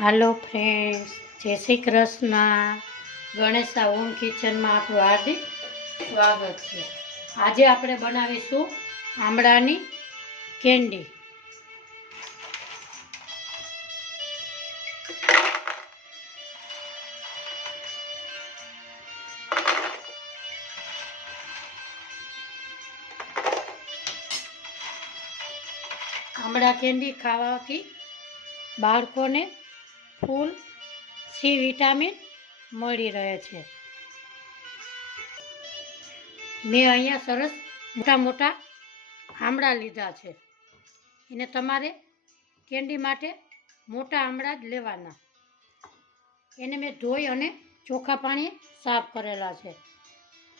હાલો friends, જય Shri Krishna. Ganesha home કિચનમાં આપણું હાર્દિક સ્વાગત છે. આજે આપણે બનાવીશું આમળાની કેન્ડી. આમળા કેન્ડી ખાવાથી બાળકોને ફૂલ સી વિટામિન મળી રહે છે. મેં અહીંયા સરસ મોટા મોટા આમળા લીધા છે. એને તમારે કેન્ડી માટે મોટા આમળા જ લેવાના. એને મેં ધોઈ અને ચોખ્ખા પાણીએ સાફ કરેલા છે.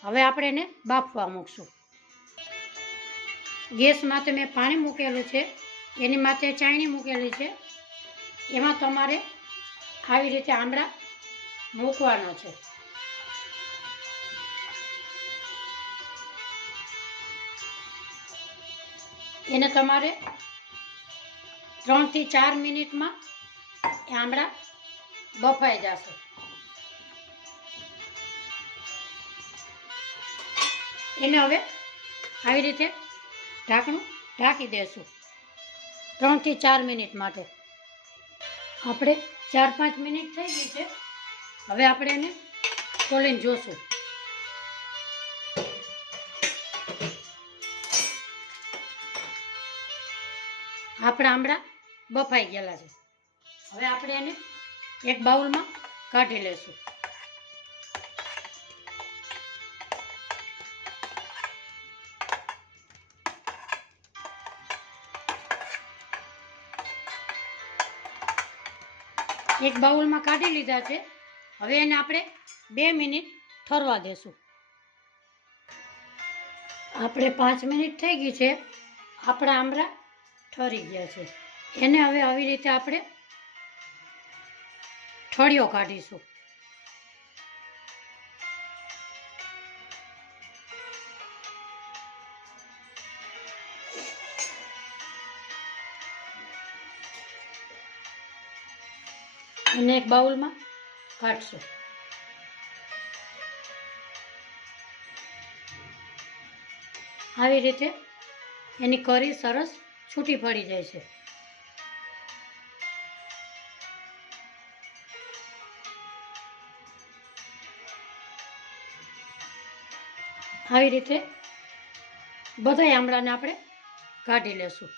હવે આપણે એને બાફવા મૂકશું. ગેસ માથે મેં પાણી મૂકેલું છે, એની માથે ચાયણી મૂકેલી છે. એમાં તમારે આવી રીતે આમળા મૂકવાના છે. એને તમારે 3 થી 4 મિનિટમાં એ આમળા બફાઈ જશે. એને હવે આવી રીતે ઢાંકણું ઢાંકી દેશું 3 થી 4 મિનિટ માટે. આપણે 4-5 મિનિટ થઈ ગઈ છે. હવે આપણે એને ખોલીને જોશું. આપણા આમળા બફાઈ ગયેલા છે. હવે આપણે એને એક બાઉલમાં કાઢી લેશું. એક બાઉલમાં કાઢી લીધા છે. હવે એને આપણે 2 મિનિટ ઠરવા દેશું. આપણે 5 મિનિટ થઈ ગઈ છે. આપણા આમળા ઠરી ગયા છે. એને હવે આવી રીતે આપણે ઠળિયો કાઢીશું. એને એક બાઉલમાં કાઢશું. આવી રીતે એની કરી સરસ છૂટી પડી જાય છે. આવી રીતે બધા આમળાને આપણે કાઢી લેશું.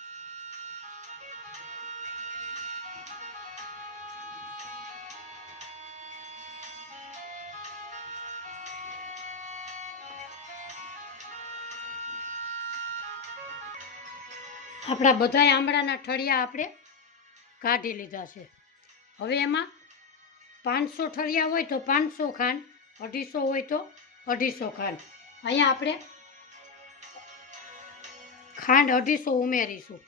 આપણા બધા આમળાના ઠળિયા આપણે કાઢી લીધા છે. હવે એમાં 500 ઠળિયા હોય તો 500 ખાંડ, 250 હોય તો 250 ખાંડ. અહીંયા આપણે ખાંડ 250 ઉમેરીશું.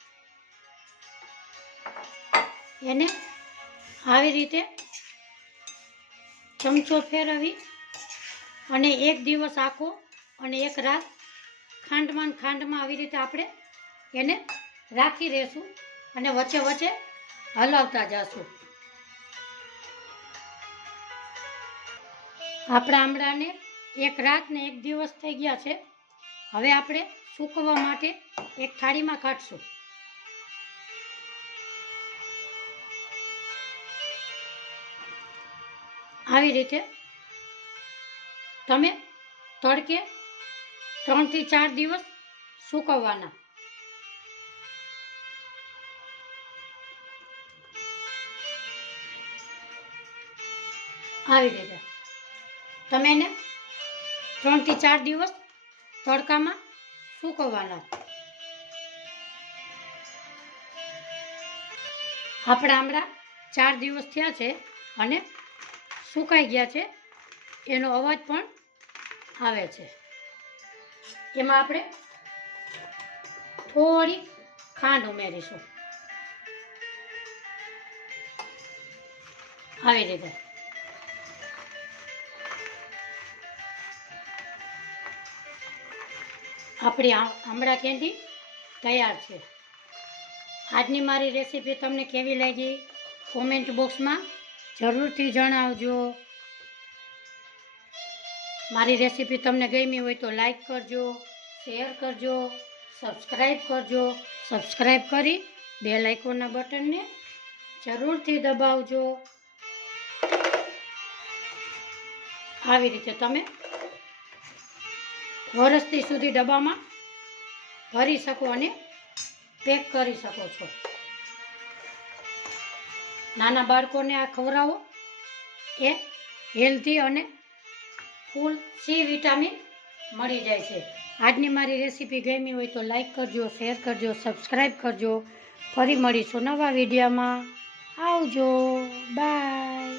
એને આવી રીતે ચમચો ફેરવી અને એક દિવસ આખો અને એક રાત ખાંડમાં આવી રીતે આપણે એને રાખી રહેશું અને વચ્ચે વચ્ચે હલાવતા જશું. આપણા આમળાને એક રાત ને એક દિવસ થઈ ગયા છે. હવે આપણે સૂકવવા માટે એક થાળીમાં કાઢશું. આવી રીતે તમે તડકે 3 થી 4 દિવસ સૂકવવાના. આવી રીતે તમે એને 3 થી 4 દિવસ તડકામાં સૂકવવાના. આપણા આમળા 4 દિવસ થયા છે અને સુકાઈ ગયા છે. એનો અવાજ પણ આવે છે. એમાં આપણે થોડી ખાંડ ઉમેરીશું. આવી રીતે આપણી આમળા કેન્ડી તૈયાર છે. આજની મારી રેસીપી તમને કેવી લાગી કોમેન્ટ બોક્સમાં જરૂરથી જણાવજો. મારી રેસીપી તમને ગમી હોય તો લાઈક કરજો, શેર કરજો, સબસ્ક્રાઈબ કરજો. સબસ્ક્રાઈબ કરી બેલ આઇકોનના બટનને જરૂરથી દબાવજો. આવી રીતે તમે વર્ષથી સુધી ડબ્બામાં ભરી શકો અને પેક કરી શકો છો. નાના બાળકોને આ ખવડાવો એ હેલ્ધી અને ફૂલ સી વિટામિન મળી જાય છે. આજની મારી રેસીપી ગમી હોય તો લાઈક કરજો, શેર કરજો, સબસ્ક્રાઈબ કરજો. ફરી મળીશું નવા વિડીયોમાં. આવજો, બાય.